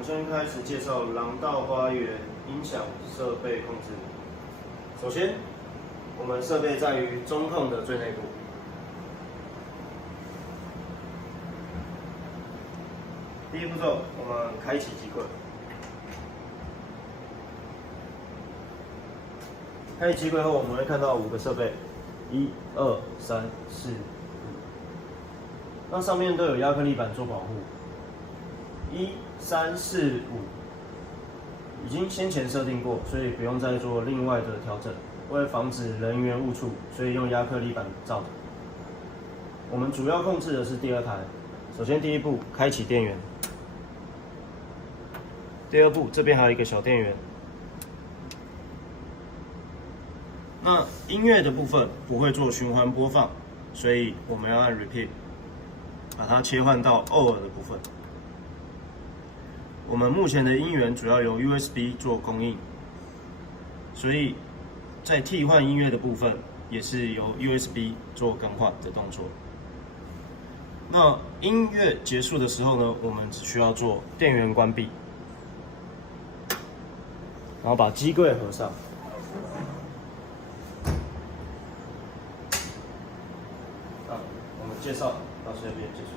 们先开始介绍廊道花园音响设备控制。首先，我们设备在于中控的最内部。第一步骤，我们开启机柜。开启机柜后，我们会看到5个设备，1、2、3、4、5。那上面都有亚克力板做保护。1、3、4、5已经先前设定过，所以不用再做另外的调整。为了防止人员误触，所以用亚克力板罩着。我们主要控制的是第2台。首先第一步，开启电源。第二步，这边还有一个小电源。那音乐的部分不会做循环播放，所以我们要按 Repeat， 把它切换到偶尔的部分。我们目前的音源主要由 USB 做供应，所以在替换音乐的部分也是由 USB 做更换的动作。那音乐结束的时候呢，我们只需要做电源关闭，然后把机柜合上。我们介绍到这边结束。